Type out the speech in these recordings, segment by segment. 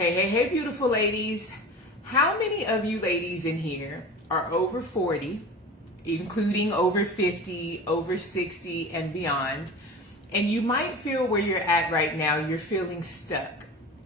Hey, beautiful ladies. How many of you ladies in here are over 40, including over 50, over 60, and beyond? And you might feel where you're at right now, you're feeling stuck.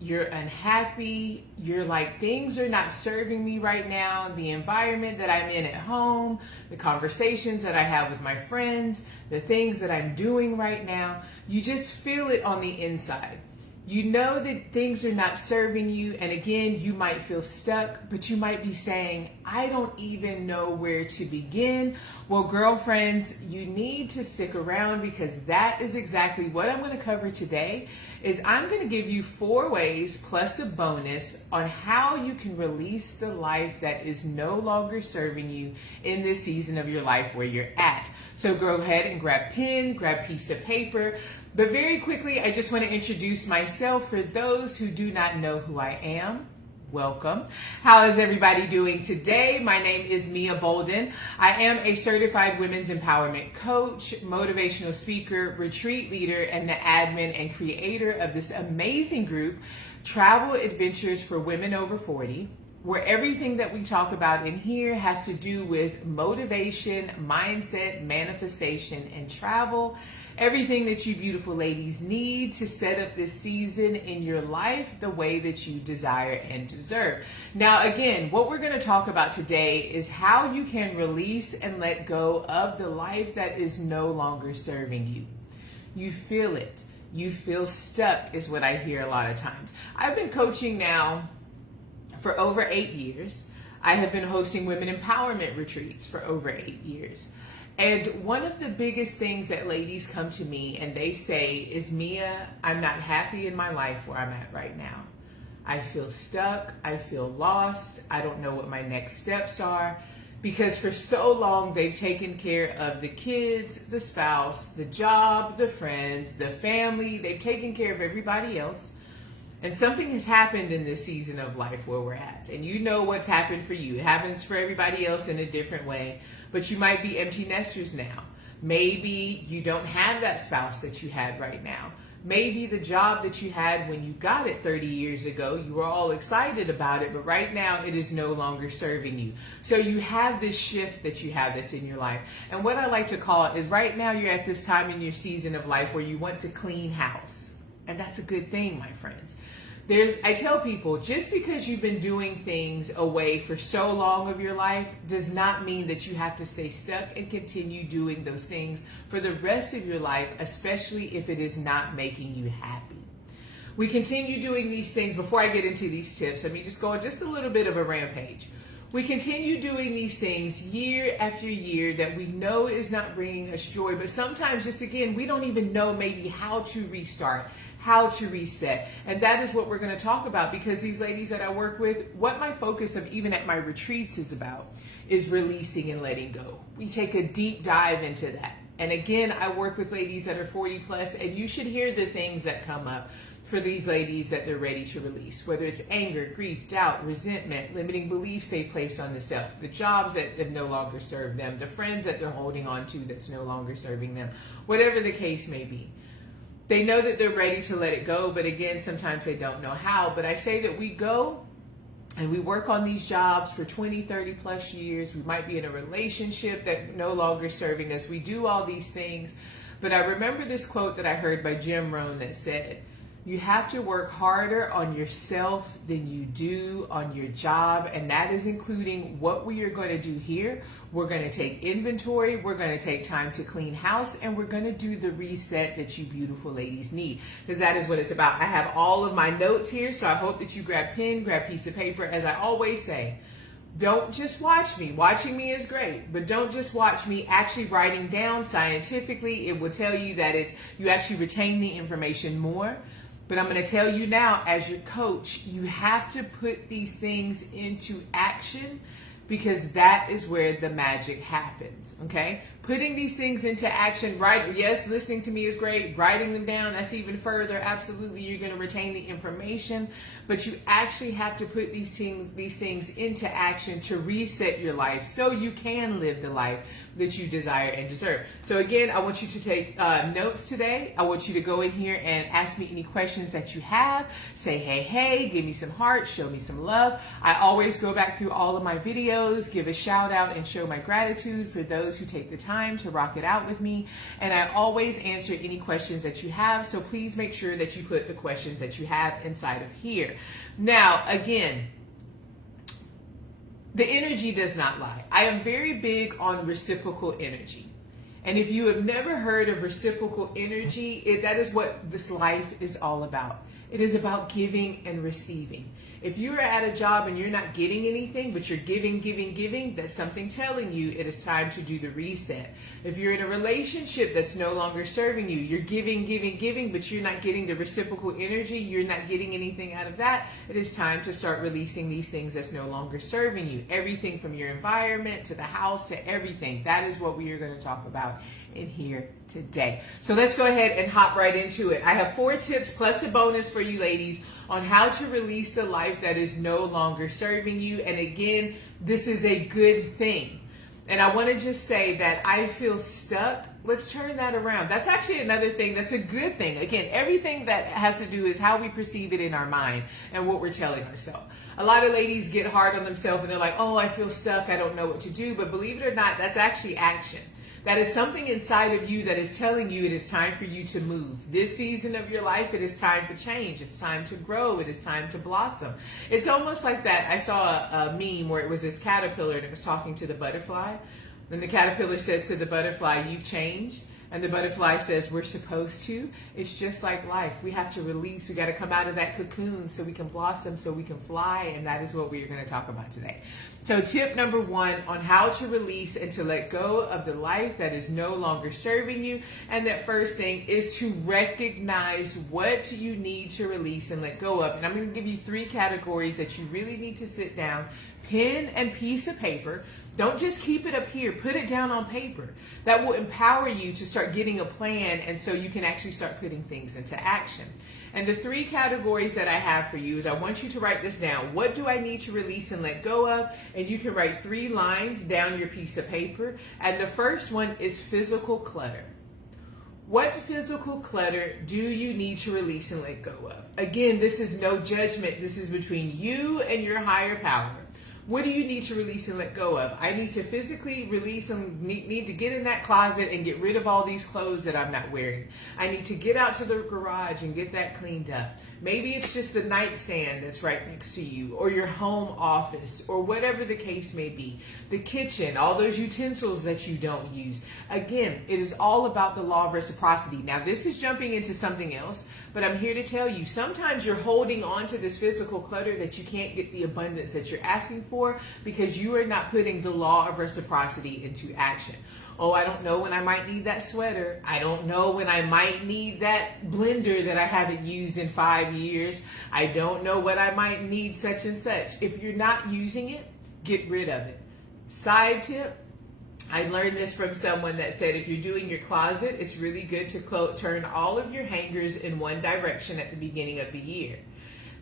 You're unhappy. You're like, things are not serving me right now. The environment that I'm in at home, the conversations that I have with my friends, the things that I'm doing right now, you just feel it on the inside. You know that things are not serving you, and again, you might feel stuck, but you might be saying, I don't even know where to begin. Well, girlfriends, you need to stick around because that is exactly what I'm going to cover today. Is I'm going to give you 4 ways plus a bonus on how you can release the life that is no longer serving you in this season of your life where you're at. So go ahead and grab pen, grab piece of paper. But very quickly, I just want to introduce myself for those who do not know who I am. Welcome. How is everybody doing today? My name is Mia Bolden. I am a certified women's empowerment coach, motivational speaker, retreat leader, and the admin and creator of this amazing group, Travel Adventures for Women Over 40, where everything that we talk about in here has to do with motivation, mindset, manifestation, and travel. Everything that you beautiful ladies need to set up this season in your life the way that you desire and deserve. Now, again, what we're going to talk about today is how you can release and let go of the life that is no longer serving you. You feel it. You feel stuck is what I hear a lot of times. I've been coaching now for over 8 years. I have been hosting women empowerment retreats for over 8 years. And one of the biggest things that ladies come to me and they say is, Mia, I'm not happy in my life where I'm at right now. I feel stuck. I feel lost. I don't know what my next steps are. Because for so long, they've taken care of the kids, the spouse, the job, the friends, the family. They've taken care of everybody else. And something has happened in this season of life where we're at. And you know what's happened for you. It happens for everybody else in a different way. But you might be empty nesters now. Maybe you don't have that spouse that you had right now. Maybe the job that you had when you got it 30 years ago, you were all excited about it, but right now it is no longer serving you. So you have this shift that you have that's in your life. And what I like to call it is right now you're at this time in your season of life where you want to clean house. And that's a good thing, my friends. I tell people, just because you've been doing things away for so long of your life does not mean that you have to stay stuck and continue doing those things for the rest of your life, especially if it is not making you happy. We continue doing these things. Before I get into these tips, let me just go on just a little bit of a rampage. We continue doing these things year after year that we know is not bringing us joy, but sometimes just again, we don't even know maybe how to restart, how to reset. And that is what we're going to talk about, because these ladies that I work with, what my focus of even at my retreats is about is releasing and letting go. We take a deep dive into that. And again, I work with ladies that are 40 plus, and you should hear the things that come up for these ladies that they're ready to release, whether it's anger, grief, doubt, resentment, limiting beliefs they place on the self, the jobs that have no longer served them, the friends that they're holding on to that's no longer serving them, whatever the case may be. They know that they're ready to let it go, but again, sometimes they don't know how. But I say that we go and we work on these jobs for 20, 30 plus years. We might be in a relationship that no longer serving us. We do all these things. But I remember this quote that I heard by Jim Rohn that said, you have to work harder on yourself than you do on your job. And that is including what we are going to do here. We're going to take inventory. We're going to take time to clean house. And we're going to do the reset that you beautiful ladies need. Because that is what it's about. I have all of my notes here. So I hope that you grab pen, grab piece of paper. As I always say, don't just watch me. Watching me is great, but don't just watch me. Actually writing down scientifically, it will tell you that you actually retain the information more. But I'm going to tell you now, as your coach, you have to put these things into action because that is where the magic happens, okay? Putting these things into action, right? Yes, listening to me is great. Writing them down, that's even further. Absolutely, you're going to retain the information, but you actually have to put these things into action to reset your life so you can live the life that you desire and deserve. So again, I want you to take notes today. I want you to go in here and ask me any questions that you have. Say, hey, give me some hearts, show me some love. I always go back through all of my videos, give a shout out and show my gratitude for those who take the time to rock it out with me. And I always answer any questions that you have. So please make sure that you put the questions that you have inside of here. Now, again, the energy does not lie. I am very big on reciprocal energy. And if you have never heard of reciprocal energy, that is what this life is all about. It is about giving and receiving. If you are at a job and you're not getting anything, but you're giving, that's something telling you it is time to do the reset. If you're in a relationship that's no longer serving you, you're giving, but you're not getting the reciprocal energy, you're not getting anything out of that, it is time to start releasing these things that's no longer serving you. Everything from your environment to the house to everything. That is what we are going to talk about in here today. So let's go ahead and hop right into it. I have 4 tips plus a bonus for you ladies on how to release the life that is no longer serving you. And again, this is a good thing. And I want to just say that I feel stuck. Let's turn that around. That's actually another thing. That's a good thing. Again, everything that has to do is how we perceive it in our mind and what we're telling ourselves. A lot of ladies get hard on themselves and they're like, oh, I feel stuck. I don't know what to do. But believe it or not, that's actually action. That is something inside of you that is telling you it is time for you to move. This season of your life, it is time for change. It's time to grow. It is time to blossom. It's almost like that. I saw a meme where it was this caterpillar and it was talking to the butterfly. And the caterpillar says to the butterfly, you've changed. And the butterfly says, we're supposed to. It's just like life. We have to release. We got to come out of that cocoon so we can blossom, so we can fly. And that is what we're going to talk about today. So tip number 1 on how to release and to let go of the life that is no longer serving you. And that first thing is to recognize what you need to release and let go of. And I'm going to give you 3 categories that you really need to sit down, pen and piece of paper. Don't just keep it up here. Put it down on paper. That will empower you to start getting a plan, and so you can actually start putting things into action. And the 3 categories that I have for you is I want you to write this down. What do I need to release and let go of? And you can write 3 lines down your piece of paper. And the first one is physical clutter. What physical clutter do you need to release and let go of? Again, this is no judgment. This is between you and your higher power. What do you need to release and let go of? I need to physically release and need to get in that closet and get rid of all these clothes that I'm not wearing. I need to get out to the garage and get that cleaned up. Maybe it's just the nightstand that's right next to you, or your home office, or whatever the case may be. The kitchen, all those utensils that you don't use. Again, it is all about the law of reciprocity. Now, this is jumping into something else, but I'm here to tell you, sometimes you're holding on to this physical clutter that you can't get the abundance that you're asking for because you are not putting the law of reciprocity into action. Oh, I don't know when I might need that sweater. I don't know when I might need that blender that I haven't used in 5 years. I don't know what I might need such and such. If you're not using it, get rid of it. Side tip, I learned this from someone that said if you're doing your closet, it's really good to turn all of your hangers in one direction at the beginning of the year.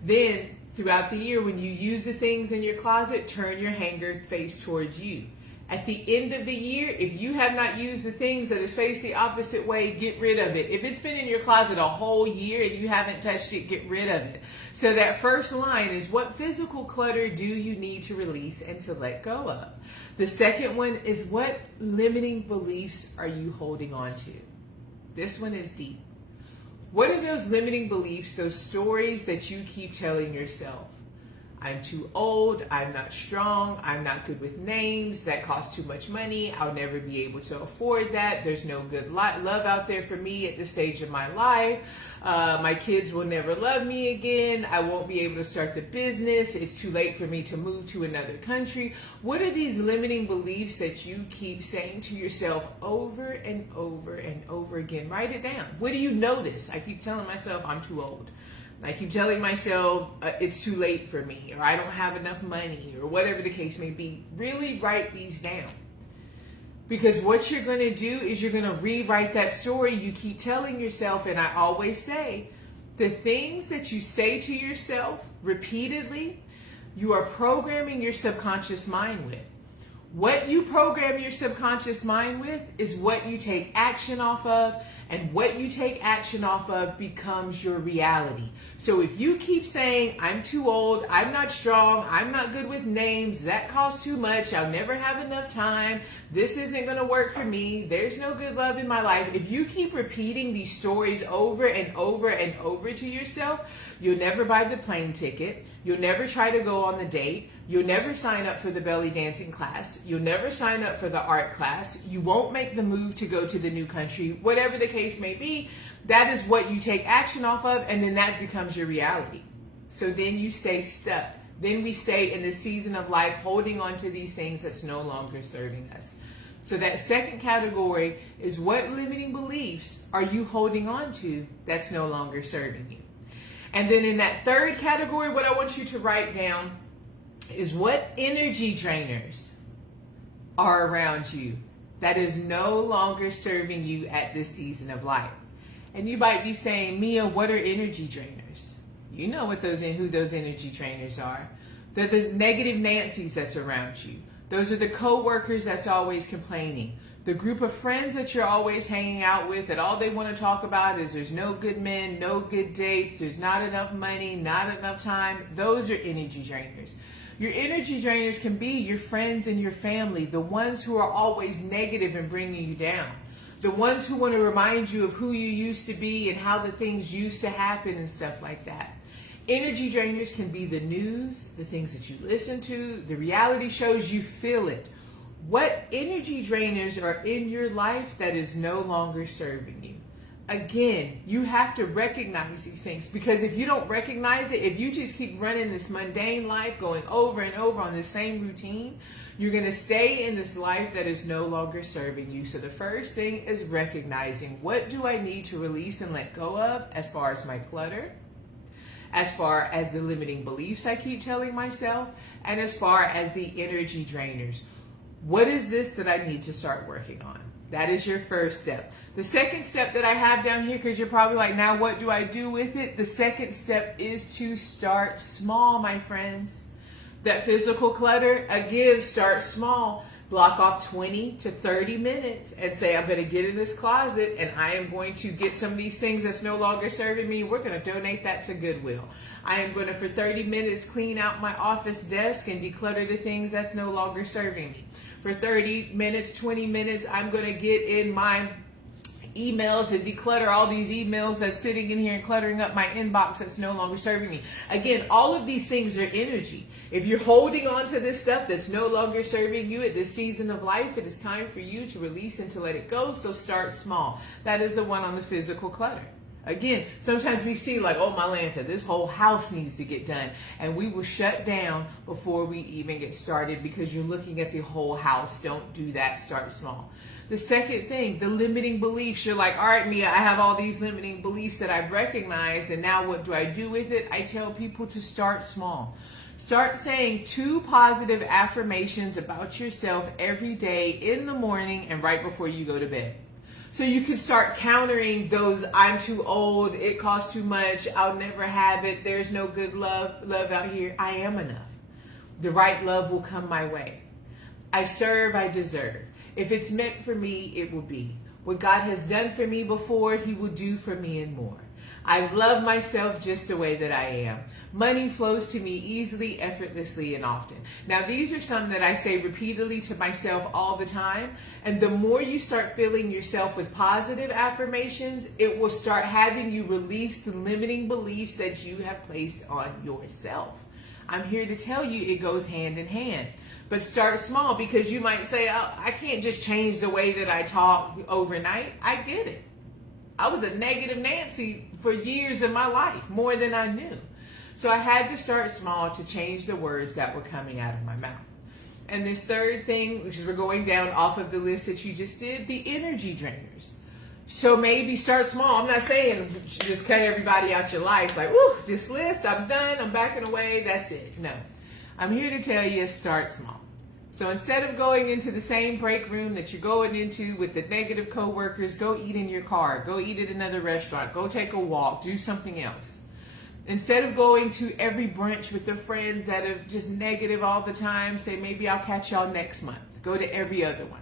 Then throughout the year, when you use the things in your closet, turn your hanger face towards you. At the end of the year, if you have not used the things that is faced the opposite way, get rid of it. If it's been in your closet a whole year and you haven't touched it, get rid of it. So that first line is, what physical clutter do you need to release and to let go of? The second one is, what limiting beliefs are you holding on to? This one is deep. What are those limiting beliefs, those stories that you keep telling yourself? I'm too old, I'm not strong, I'm not good with names, that costs too much money, I'll never be able to afford that, there's no good love out there for me at this stage of my life, my kids will never love me again, I won't be able to start the business, it's too late for me to move to another country. What are these limiting beliefs that you keep saying to yourself over and over and over again? Write it down. What do you notice? I keep telling myself I'm too old. I keep telling myself it's too late for me, or I don't have enough money, or whatever the case may be. Really write these down. Because what you're going to do is you're going to rewrite that story you keep telling yourself. And I always say, the things that you say to yourself repeatedly, you are programming your subconscious mind with. What you program your subconscious mind with is what you take action off of, and what you take action off of becomes your reality. So if you keep saying, I'm too old, I'm not strong, I'm not good with names, that costs too much, I'll never have enough time, this isn't going to work for me, there's no good love in my life. If you keep repeating these stories over and over and over to yourself, you'll never buy the plane ticket, you'll never try to go on the date, you'll never sign up for the belly dancing class, you'll never sign up for the art class, you won't make the move to go to the new country, whatever the case may be. That is what you take action off of, and then that becomes your reality. So then you stay stuck. Then we stay in the season of life holding on to these things that's no longer serving us. So that second category is, what limiting beliefs are you holding on to that's no longer serving you? And then in that third category, what I want you to write down is, what energy drainers are around you that is no longer serving you at this season of life. And you might be saying, Mia, what are energy drainers? You know what who those energy drainers are. They're the negative Nancy's that's around you. Those are the co-workers that's always complaining. The group of friends that you're always hanging out with, that all they want to talk about is there's no good men, no good dates, there's not enough money, not enough time. Those are energy drainers. Your energy drainers can be your friends and your family, the ones who are always negative and bringing you down. The ones who want to remind you of who you used to be and how the things used to happen and stuff like that. Energy drainers can be the news, the things that you listen to, the reality shows, you feel it. What energy drainers are in your life that is no longer serving you? Again, you have to recognize these things, because if you don't recognize it, if you just keep running this mundane life, going over and over on the same routine, you're going to stay in this life that is no longer serving you. So the first thing is recognizing, what do I need to release and let go of as far as my clutter, as far as the limiting beliefs I keep telling myself, and as far as the energy drainers. What is this that I need to start working on? That is your first step. The second step that I have down here, because you're probably like, now what do I do with it? The second step is to start small, my friends. That physical clutter, again, start small. Block off 20 to 30 minutes and say, I'm going to get in this closet and I am going to get some of these things that's no longer serving me. We're going to donate that to Goodwill. I am going to, for 30 minutes, clean out my office desk and declutter the things that's no longer serving me. For 30 minutes, 20 minutes, I'm going to get in my emails and declutter all these emails that's sitting in here and cluttering up my inbox that's no longer serving me. Again, all of these things are energy. If you're holding on to this stuff that's no longer serving you at this season of life, it is time for you to release and to let it go. So start small. That is the one on the physical clutter. Again, sometimes we see like, oh, Mylanta, this whole house needs to get done. And we will shut down before we even get started because you're looking at the whole house. Don't do that. Start small. The second thing, the limiting beliefs. You're like, all right, Mia, I have all these limiting beliefs that I've recognized. And now what do I do with it? I tell people to start small. Start saying 2 positive affirmations about yourself every day in the morning and right before you go to bed. So you can start countering those, I'm too old, it costs too much, I'll never have it, there's no good love out here. I am enough. The right love will come my way. I serve, I deserve. If it's meant for me, it will be. What God has done for me before, He will do for me and more. I love myself just the way that I am. Money flows to me easily, effortlessly, and often. Now, these are some that I say repeatedly to myself all the time. And the more you start filling yourself with positive affirmations, it will start having you release the limiting beliefs that you have placed on yourself. I'm here to tell you it goes hand in hand. But start small, because you might say, oh, I can't just change the way that I talk overnight. I get it. I was a negative Nancy for years of my life, more than I knew. So I had to start small to change the words that were coming out of my mouth. And this third thing, which is we're going down off of the list that you just did, the energy drainers. So maybe start small. I'm not saying just cut everybody out your life. Like, whoo, this list, I'm done, I'm backing away, that's it. No. I'm here to tell you, start small. So instead of going into the same break room that you're going into with the negative coworkers, go eat in your car, go eat at another restaurant, go take a walk, do something else. Instead of going to every brunch with the friends that are just negative all the time, say maybe I'll catch y'all next month. Go to every other one.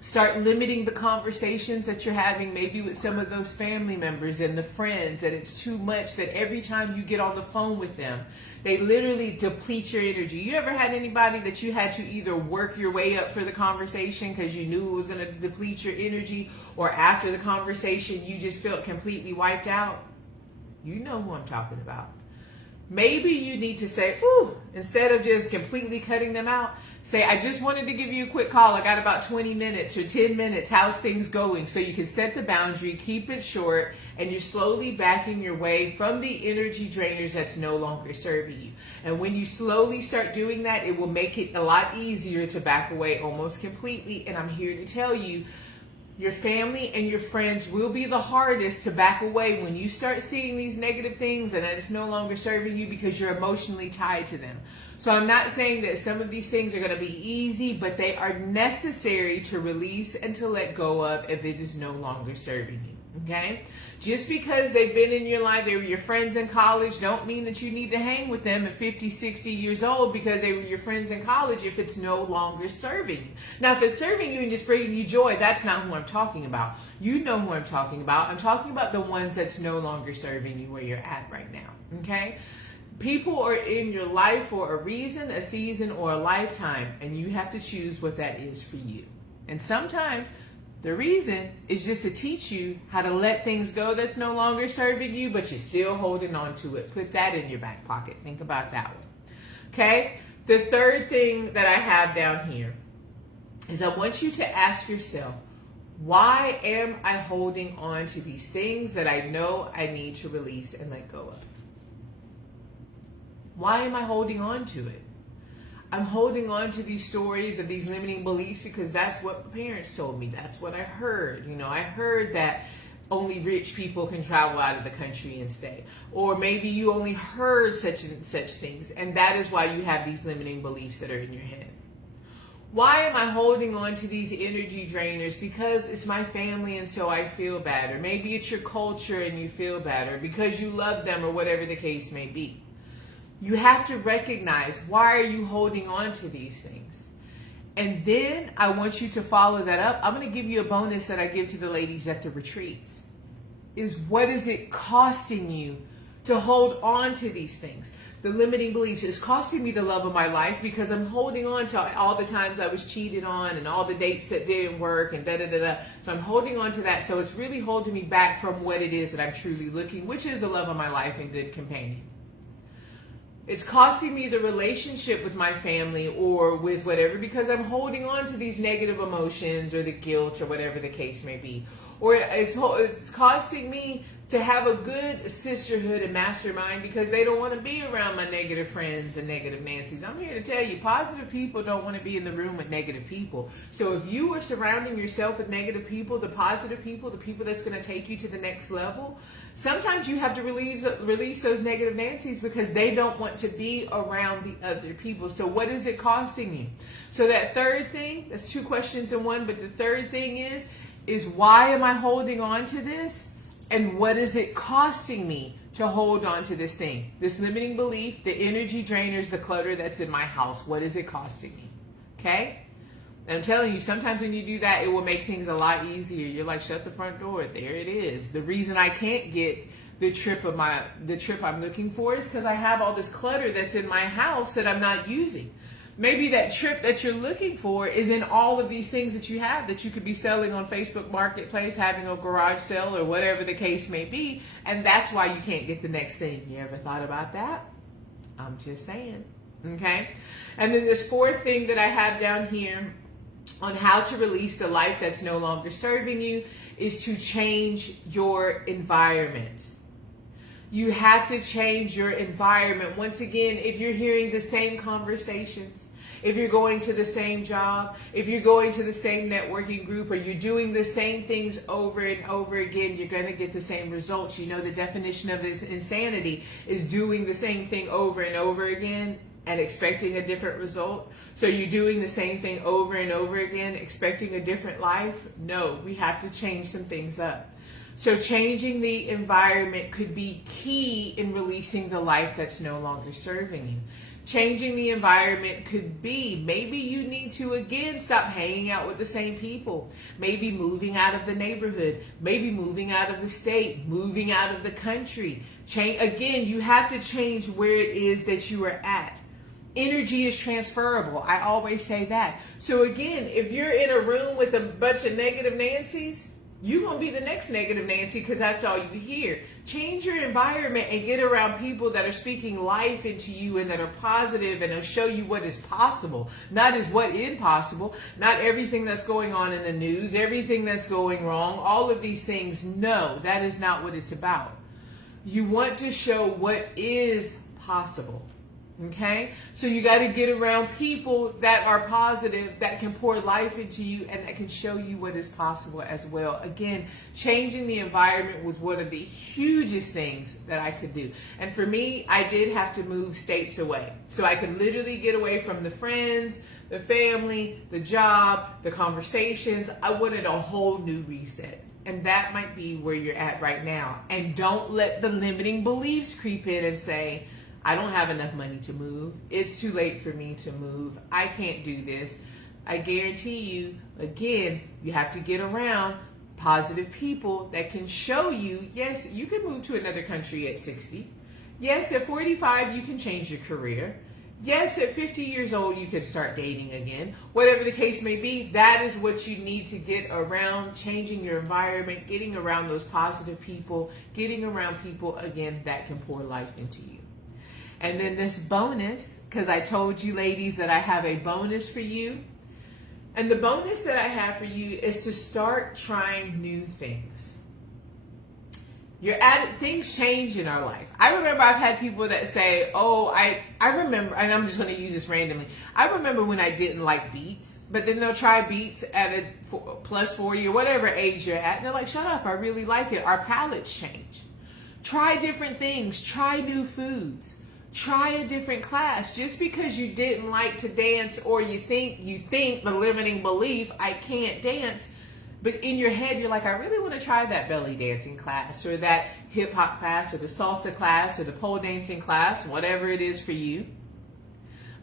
Start limiting the conversations that you're having, maybe with some of those family members and the friends, that it's too much, that every time you get on the phone with them, they literally deplete your energy. You ever had anybody that you had to either work your way up for the conversation because you knew it was going to deplete your energy, or after the conversation you just felt completely wiped out? You know who I'm talking about. Maybe you need to say, ooh, instead of just completely cutting them out, say, I just wanted to give you a quick call. I got about 20 minutes or 10 minutes. How's things going? So you can set the boundary, keep it short, and you're slowly backing your way from the energy drainers that's no longer serving you. And when you slowly start doing that, it will make it a lot easier to back away almost completely. And I'm here to tell you, your family and your friends will be the hardest to back away when you start seeing these negative things and that it's no longer serving you, because you're emotionally tied to them. So I'm not saying that some of these things are going to be easy, but they are necessary to release and to let go of if it is no longer serving you. Okay? Just because they've been in your life, they were your friends in college, don't mean that you need to hang with them at 50, 60 years old because they were your friends in college if it's no longer serving you. Now, if it's serving you and just bringing you joy, that's not who I'm talking about. You know who I'm talking about. I'm talking about the ones that's no longer serving you where you're at right now. Okay? People are in your life for a reason, a season, or a lifetime, and you have to choose what that is for you. And sometimes the reason is just to teach you how to let things go that's no longer serving you, but you're still holding on to it. Put that in your back pocket. Think about that one. Okay? The third thing that I have down here is I want you to ask yourself, why am I holding on to these things that I know I need to release and let go of? Why am I holding on to it? I'm holding on to these stories of these limiting beliefs because that's what parents told me. That's what I heard. I heard that only rich people can travel out of the country and stay. Or maybe you only heard such and such things, and that is why you have these limiting beliefs that are in your head. Why am I holding on to these energy drainers? Because it's my family and so I feel bad. Or maybe it's your culture and you feel bad. Or because you love them, or whatever the case may be. You have to recognize, why are you holding on to these things? And then I want you to follow that up. I'm going to give you a bonus that I give to the ladies at the retreats. Is what is it costing you to hold on to these things? The limiting beliefs is costing me the love of my life because I'm holding on to all the times I was cheated on and all the dates that didn't work and da-da-da-da. So I'm holding on to that. So it's really holding me back from what it is that I'm truly looking, which is the love of my life and good companion. It's costing me the relationship with my family or with whatever because I'm holding on to these negative emotions or the guilt or whatever the case may be. Or it's costing me to have a good sisterhood and mastermind because they don't want to be around my negative friends and negative Nancy's. I'm here to tell you, positive people don't want to be in the room with negative people. So if you are surrounding yourself with negative people, the positive people, the people that's going to take you to the next level, sometimes you have to release those negative Nancy's because they don't want to be around the other people. So what is it costing you? So that third thing, that's two questions in one, but the third thing is why am I holding on to this? And what is it costing me to hold on to this thing? This limiting belief, the energy drainers, the clutter that's in my house. What is it costing me? Okay? And I'm telling you, sometimes when you do that, it will make things a lot easier. You're like, shut the front door. There it is. The reason I can't get the trip I'm looking for is because I have all this clutter that's in my house that I'm not using. Maybe that trip that you're looking for is in all of these things that you have that you could be selling on Facebook Marketplace, having a garage sale or whatever the case may be. And that's why you can't get the next thing. You ever thought about that? I'm just saying. Okay. And then this fourth thing that I have down here on how to release the life that's no longer serving you is to change your environment. You have to change your environment. Once again, if you're hearing the same conversations, if you're going to the same job, if you're going to the same networking group, or you're doing the same things over and over again, you're going to get the same results. You know, the definition of this insanity is doing the same thing over and over again. and expecting a different result? So you're doing the same thing over and over again, expecting a different life? No, we have to change some things up. So changing the environment could be key in releasing the life that's no longer serving you. Changing the environment could be, maybe you need to again stop hanging out with the same people. Maybe moving out of the neighborhood, maybe moving out of the state, moving out of the country. Again, you have to change where it is that you are at. Energy is transferable. I always say that. So again, if you're in a room with a bunch of negative Nancys, you're going to be the next negative Nancy because that's all you hear. Change your environment and get around people that are speaking life into you and that are positive and will show you what is possible, not as what impossible, not everything that's going on in the news, everything that's going wrong, all of these things. No, that is not what it's about. You want to show what is possible. Okay, so you got to get around people that are positive, that can pour life into you and that can show you what is possible as well. Again, changing the environment was one of the hugest things that I could do. And for me, I did have to move states away. So I could literally get away from the friends, the family, the job, the conversations. I wanted a whole new reset. And that might be where you're at right now. And don't let the limiting beliefs creep in and say, I don't have enough money to move. It's too late for me to move. I can't do this. I guarantee you, again, you have to get around positive people that can show you, yes, you can move to another country at 60. Yes, at 45, you can change your career. Yes, at 50 years old, you can start dating again. Whatever the case may be, that is what you need to get around, changing your environment, getting around those positive people, getting around people, again, that can pour life into you. And then this bonus, because I told you ladies that I have a bonus for you. And the bonus that I have for you is to start trying new things. Things change in our life. I remember I've had people that say, oh, I remember, and I'm just going to use this randomly. I remember when I didn't like beets, but then they'll try beets at a plus 40 or whatever age you're at. And they're like, shut up, I really like it. Our palates change. Try different things. Try new foods. Try a different class. Just because you didn't like to dance or you think the limiting belief, I can't dance, but in your head you're like, I really want to try that belly dancing class or that hip hop class or the salsa class or the pole dancing class, whatever it is for you.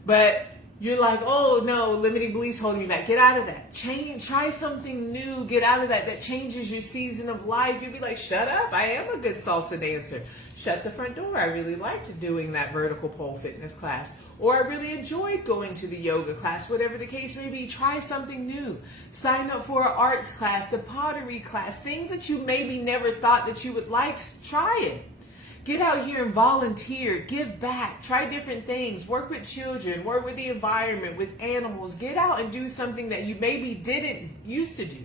But you're like, oh no, limiting beliefs holding me back. Get out of that. Try something new. Get out of that. That changes your season of life. You'll be like, shut up. I am a good salsa dancer. Shut the front door. I really liked doing that vertical pole fitness class. Or I really enjoyed going to the yoga class. Whatever the case may be, try something new. Sign up for an arts class, a pottery class. Things that you maybe never thought that you would like, try it. Get out here and volunteer, give back, try different things, work with children, work with the environment, with animals. Get out and do something that you maybe didn't used to do.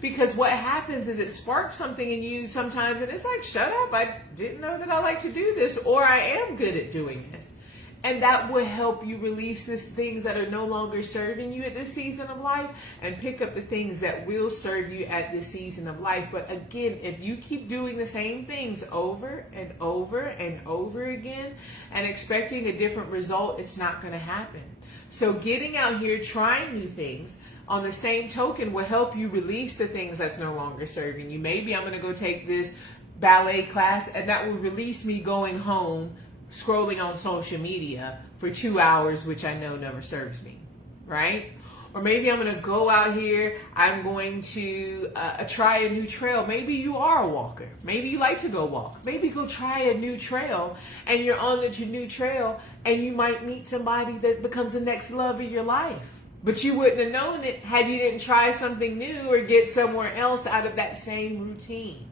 Because what happens is it sparks something in you sometimes and it's like, shut up, I didn't know that I like to do this, or I am good at doing this. And that will help you release these things that are no longer serving you at this season of life and pick up the things that will serve you at this season of life. But again, if you keep doing the same things over and over and over again and expecting a different result, it's not going to happen. So getting out here, trying new things, on the same token will help you release the things that's no longer serving you. Maybe I'm going to go take this ballet class and that will release me going home scrolling on social media for 2 hours, which I know never serves me, right? Or maybe I'm going to go out here, I'm going to try a new trail. Maybe you are a walker. Maybe you like to go walk. Maybe go try a new trail and you're on the new trail and you might meet somebody that becomes the next love of your life. But you wouldn't have known it had you didn't try something new or get somewhere else out of that same routine.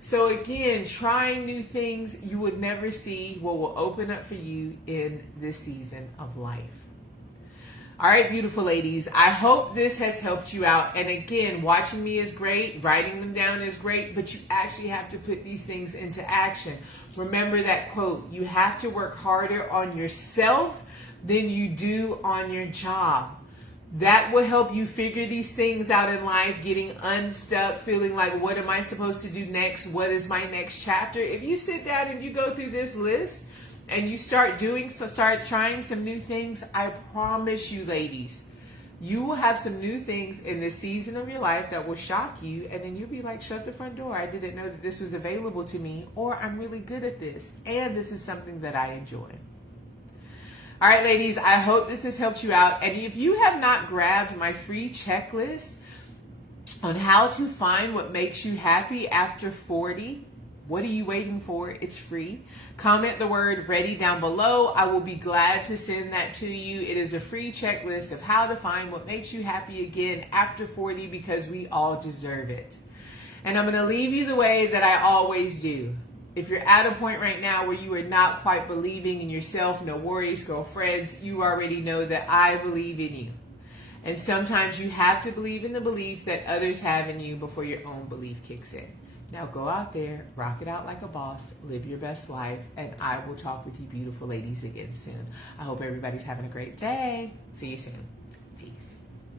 So again, trying new things you would never see what will open up for you in this season of life. All right, beautiful ladies, I hope this has helped you out. And again, watching me is great, writing them down is great, but you actually have to put these things into action. Remember that quote, you have to work harder on yourself than you do on your job. That will help you figure these things out in life, getting unstuck, feeling like, what am I supposed to do next? What is my next chapter? If you sit down and you go through this list and you start trying some new things, I promise you, ladies, you will have some new things in this season of your life that will shock you, and then you'll be like, shut the front door. I didn't know that this was available to me, or I'm really good at this, and this is something that I enjoy. All right, ladies, I hope this has helped you out. And if you have not grabbed my free checklist on how to find what makes you happy after 40, what are you waiting for? It's free. Comment the word ready down below. I will be glad to send that to you. It is a free checklist of how to find what makes you happy again after 40, because we all deserve it. And I'm going to leave you the way that I always do. If you're at a point right now where you are not quite believing in yourself, no worries, girlfriends, you already know that I believe in you. And sometimes you have to believe in the belief that others have in you before your own belief kicks in. Now go out there, rock it out like a boss, live your best life, and I will talk with you beautiful ladies again soon. I hope everybody's having a great day. See you soon. Peace.